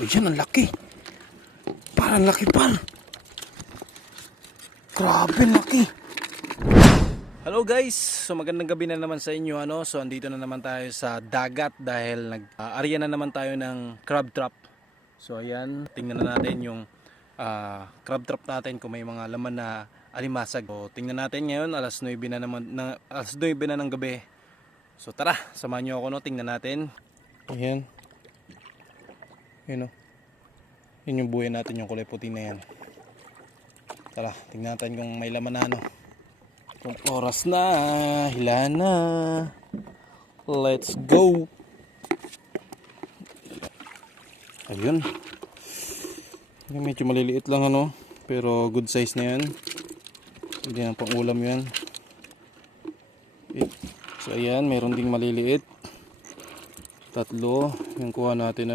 Ayan, ang laki. Parang laki par. Grabe, laki. Hello guys, so magandang gabi na naman sa inyo So andito na naman tayo sa dagat dahil nag-area na naman tayo ng crab trap. So ayan, tingnan na natin yung crab trap natin kung may mga laman na alimasag. So tingnan natin ngayon, alas 9 na naman alas 9 na ng gabi. So tara, samahan niyo ako tingnan natin. Ayan. Yun Yun yung buhay natin, yung kulay puti na yan. Tara, tingnan natin kung may laman na Kung oras na, hila na. Let's go. Ayun. Medyo maliliit lang pero good size na yan. Hindi na pang ulam yan. So ayan, mayroon ding maliliit. 3 yung kuha natin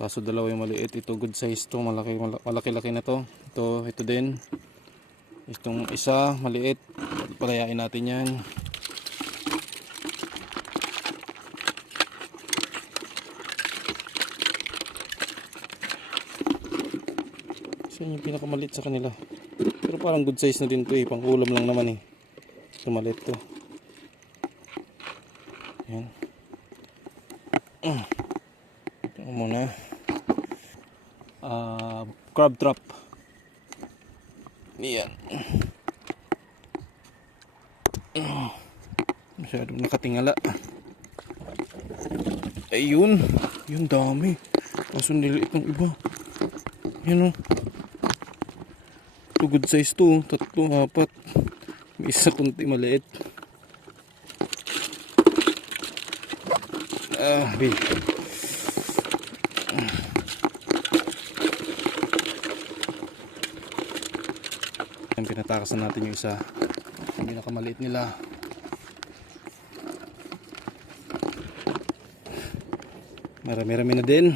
kaso 2 yung maliit. Ito good size to, malaki-laki na to. Ito din. Itong isa maliit, palayain natin yan. So yung pinakamaliit sa kanila, pero parang good size na din to pang ulam lang naman ito maliit to. Yan. Ito muna crab trap. Yan. Masyadong nakatingala. Ayun. Yung dami. Kaso niliit ng iba. Yan Ito good size to. 3, 4. May isa kunti maliit. Big. Pinatakas na natin yung isa, yung pinakamaliit nila. Marami-rami na din.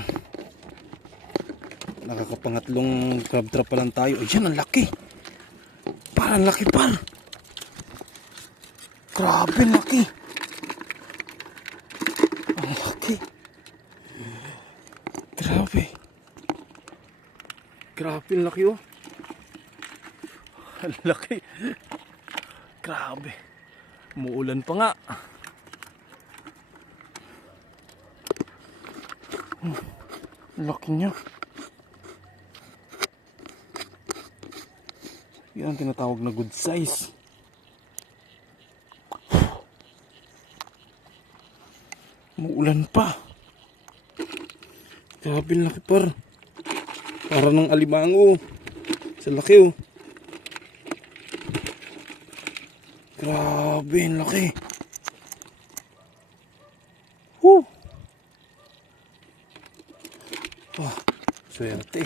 Nakakapangatlong crab trap pa lang tayo. Ayan, ang laki. Parang laki pa. Grabe, laki. Ang laki. Grabe, ang laki Ang laki. Grabe. Muulan pa nga. Laki niya. Yan ang tinatawag na good size. Muulan pa. Grabe, laki par. Para ng alimango. Sa laki Grabe, ang laki. Swerte.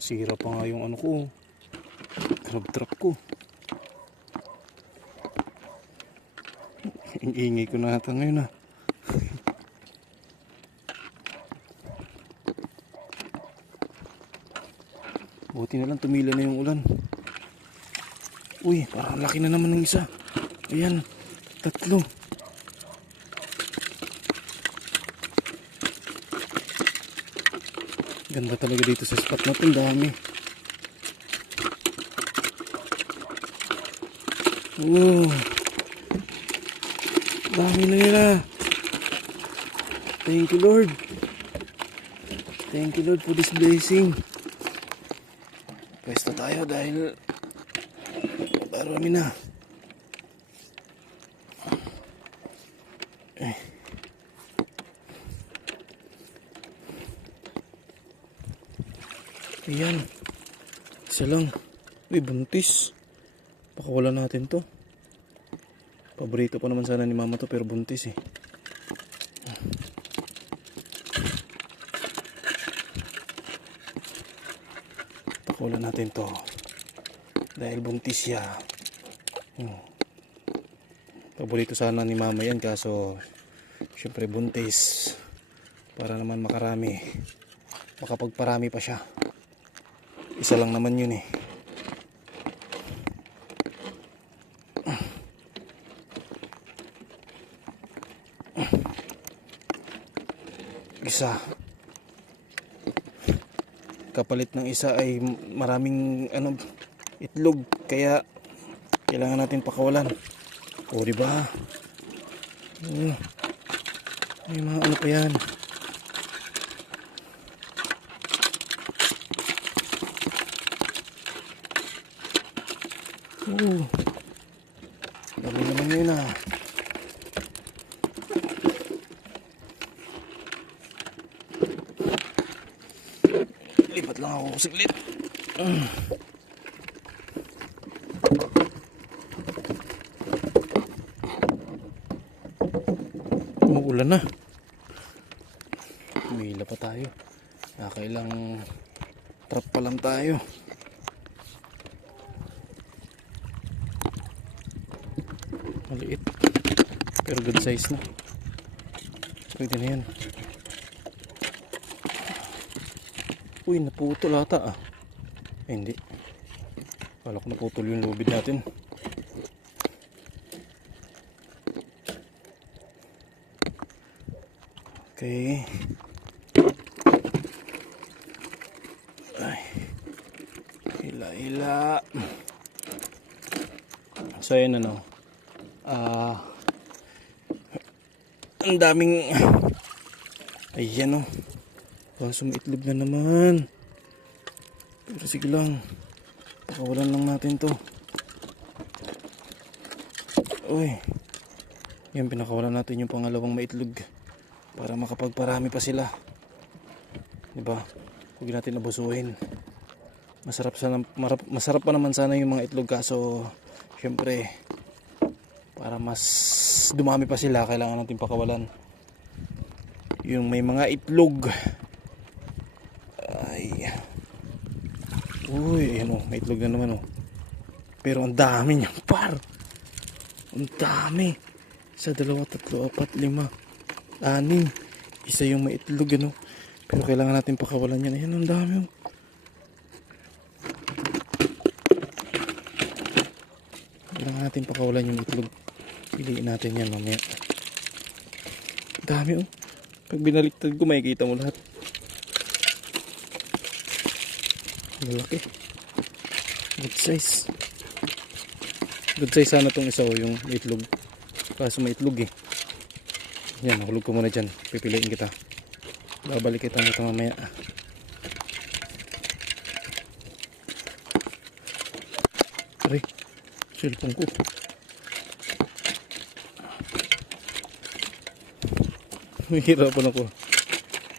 Sira pa nga yung crab trap ko. Ingay ko na ata ngayon Buti na lang tumila na yung ulan. Uy, parang laki na naman ng isa. Ayan, 3. Ganda talaga dito sa spot na ito. Dami. Dami na nila. Thank you Lord. Thank you Lord for this blessing. Pwesto tayo dahil marami na. Ayan. Isa lang. Uy, buntis. Pakawalan natin to. Paborito pa naman sana ni mama to, pero buntis Pakawalan natin to. Dahil buntis siya. Paborito sana ni mama yan, kaso syempre buntis. Para naman makarami. Makapagparami pa siya. Isa lang naman yun isa. Kapalit ng isa ay maraming itlog, kaya kailangan natin pakawalan. O di ba? May mga ano pa yan. Dami naman yun ah. Lipat lang ako saglit. Umuulan na. Umila pa tayo. Nakailang trap pa lang tayo. Maliit. Pero good size na. Pwede na yan. Uy, naputol ata ah. Eh, hindi. Kala ko naputol yung lubid natin. Okay. Ay. Hila. So yun ang daming ayan kaso may itlog na naman, pero sige lang, pakawalan lang natin to. Uy, yan, pinakawalan natin yung pangalawang maitlog para makapagparami pa sila, diba? Huwag natin abusuhin. Masarap pa naman sana yung mga itlog, kaso syempre para mas dumami pa sila kailangan natin pakawalan yung may mga itlog. Ay, uy, ayan may itlog na naman pero ang dami niyan par, ang dami. 1, 2, 3, 4, 5, 6, isa yung may itlog pero kailangan natin pakawalan yan. Ayan, ang dami kailangan natin pakawalan yung itlog. Piliin natin yan mamaya. Dami pag binaliktad ko makikita mo lahat. Malaki. Good size. Good size sana tong isa yung itlog. Kaso may itlog Yan, nahulog ko muna dyan. Pipiliin kita. Babalik kita nito mamaya. Aray, cellphone ko. Mahirapan ako.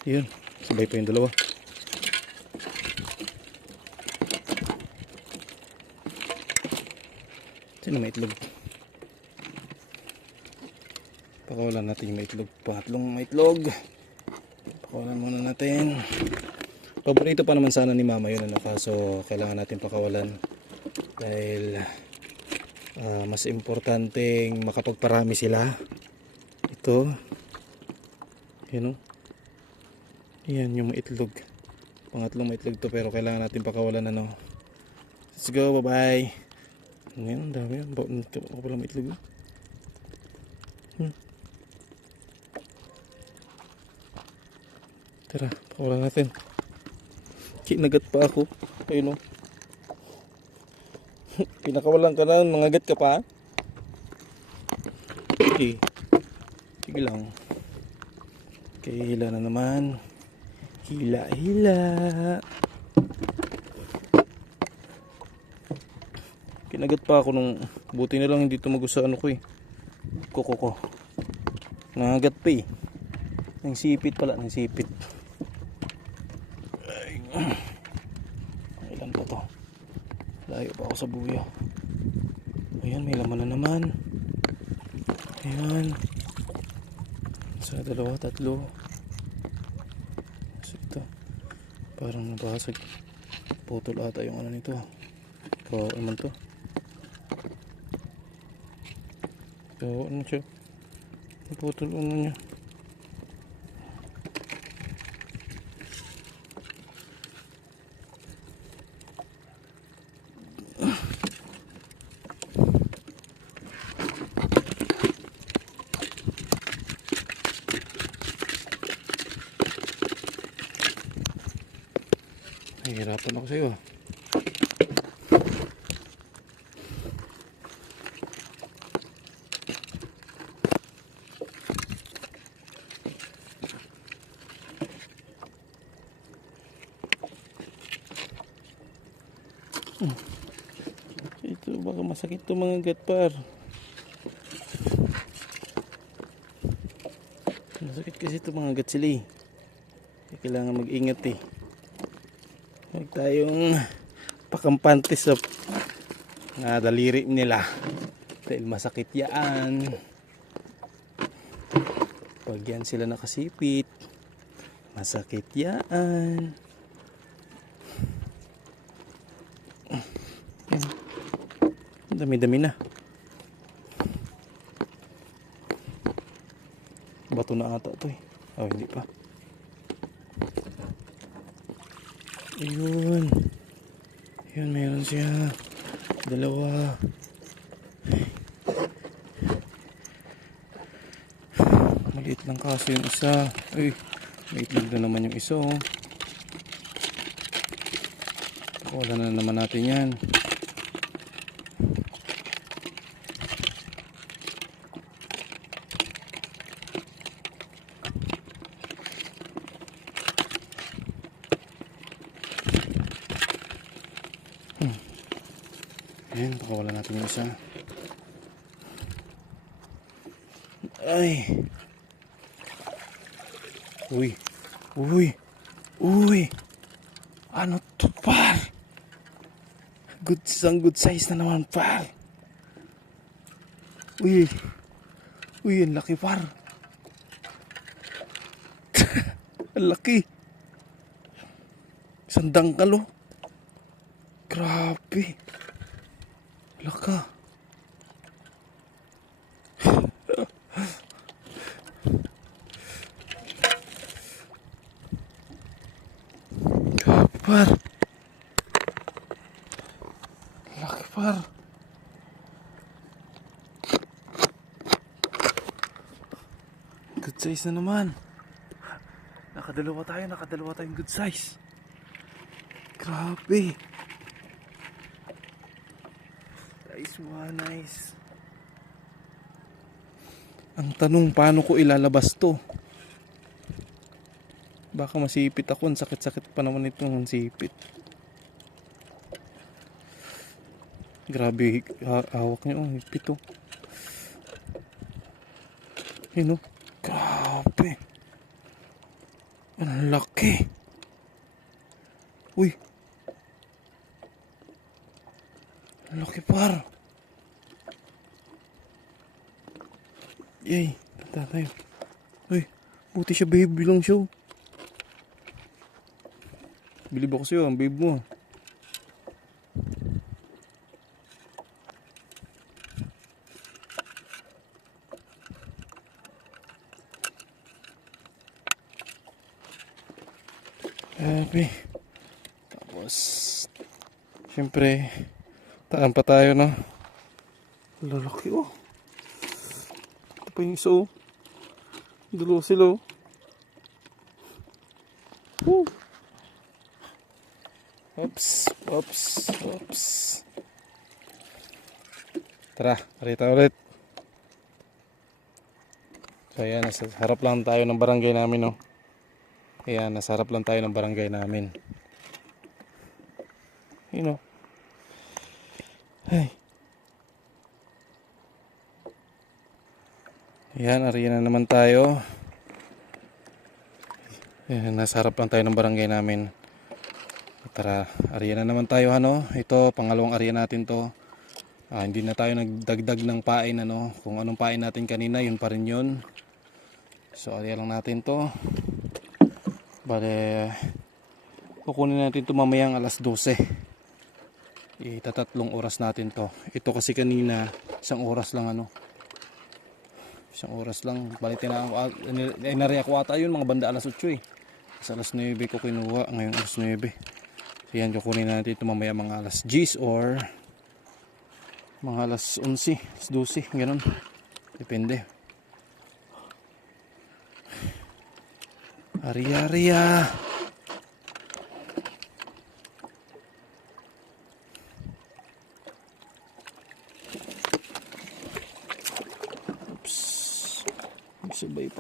Yan, sabay pa yung dalawa. Sino may itlog? Pakawalan natin yung may itlog. Pangatlong may itlog. Pakawalan muna natin. Paborito pa naman sana ni mama yun kaso kailangan natin pakawalan dahil mas importanteng makapagparami sila. Ito yan yan yung maitlog. Pangatlong maitlog to pero kailangan natin pakawalan Let's go, bye bye. Ngayon, dami yan. Ako pala maitlog Tara, pakawalan natin. Kinagat pa ako. Ayun pinakawalan ka na, mangagat ka pa. Okay, sige lang. Okay, hila na naman. Hila. Kinagat pa ako nung buti na lang hindi tumagos sa kuko ko. Nangagat pa Nang sipit pala, nang sipit. Ay, ilan pa to? Layo pa ako sa buya. Ayan, may laman na naman. Ayan. 1, 2, 3. Ito. Parang nabasag. Putol ata yung nito. Kawawa naman to. Kawawa naman siya. Putol niya. Hihirapan ako sa'yo. Ito baka masakit to mga gatpar. Masakit kasi ito mga gatsili. Kailangan mag-ingat eh. Huwag tayong pakampante sa daliri nila. Dahil masakit yan. Pag yan sila nakasipit, masakit yan. Dami-dami na. Bato na ata to eh. Oh, hindi pa. Ayun. Ayun, meron siya. Dalawa. Maliit lang kaso yung isa. Ay, maliit lang na naman yung isa oh. Wala na naman natin yan. Ayan, pakawala natin yung isa. Ay. Uy. Uy. Uy. Ano to, par? Good size na naman, par. Uy. Uy, ang laki, par. Ang laki. Isang dangkal, oh. Grabe. Laka. Par. Laki, par. Good size na naman. Nakadalawa tayong good size. Grabe. Nice. Ang tanong, paano ko ilalabas to? Baka masipit ako. Ang sakit-sakit pa naman itong sipit. Grabe, hawak niya. Oh, hipit oh. Yun oh. Grabe. Ang laki. Uy. Ang laki, par. Yay, tanda tayo. Uy, buti siya baby lang siya. Bilib ako sa'yo, ang babe mo. Grabe. Tapos, siyempre, taan pa tayo na. Lalaki oh. Ito pa yung isa oh. Dalawa sila oh. Woo. Oops. Tara, harita ulit. So ayan, nasa harap lang tayo ng barangay namin oh. Ayan, nasa harap lang tayo ng barangay namin. You know. Hey. Ayan, ariyan na naman tayo. Ayan, nasa harap lang tayo ng barangay namin. Tara, ariyan na naman tayo ano. Ito, pangalawang ariyan natin to. Hindi na tayo nagdagdag ng pain ano. Kung anong pain natin kanina, yun pa rin yun. So, ariyan lang natin to. Bale, kukunin natin to mamayang alas 12. Itatatlong oras natin to. Ito kasi kanina, isang oras lang ano. Isang oras lang. Bale, inari ako ata yun, mga banda alas 8 eh. Sa alas 9 ko kinuha, ngayong alas 9. Ayan, kukunin natin ito mamaya mga alas 10 or mga alas 11, alas 12, ganun. Depende. Aria.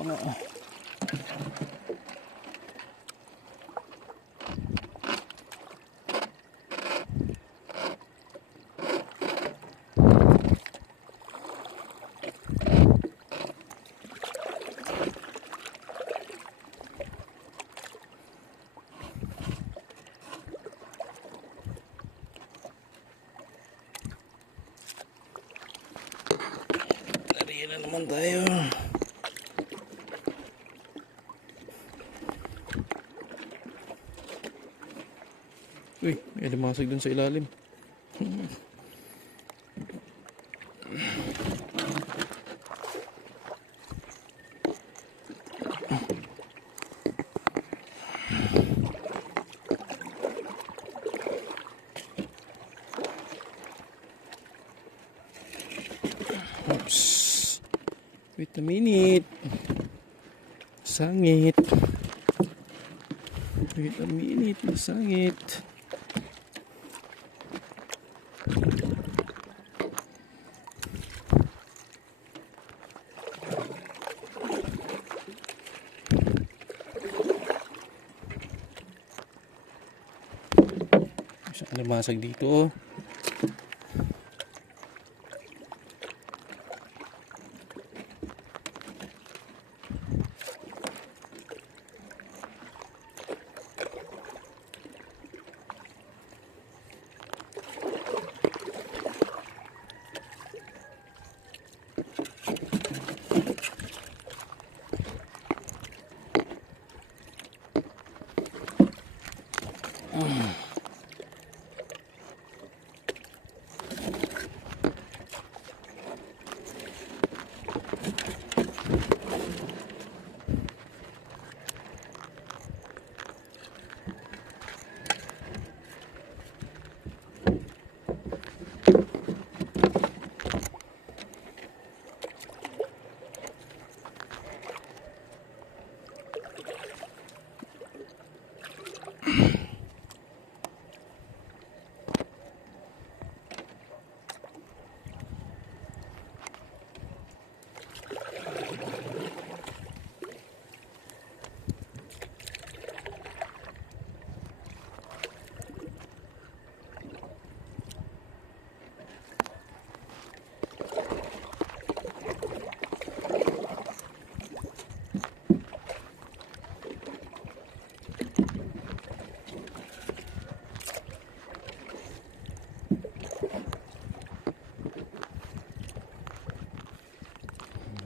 na. Ariyan na naman tayo. Uy, may limasag dun sa ilalim. Oops. Wait a minute. Sangit. Wait a minute. Sangit. Isang limasag dito.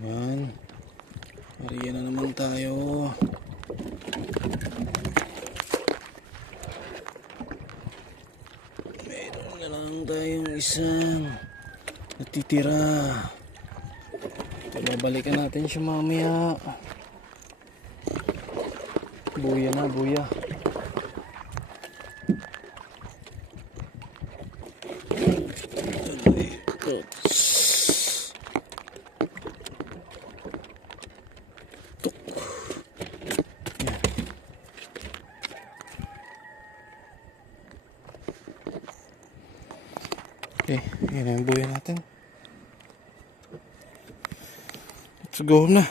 Ayan. Ariyan na naman tayo. Meron na lang tayong isang natitira. Ito, babalikan natin siya mamaya. Buya na, buya. Okay, yan ang buhay natin. Let's go na.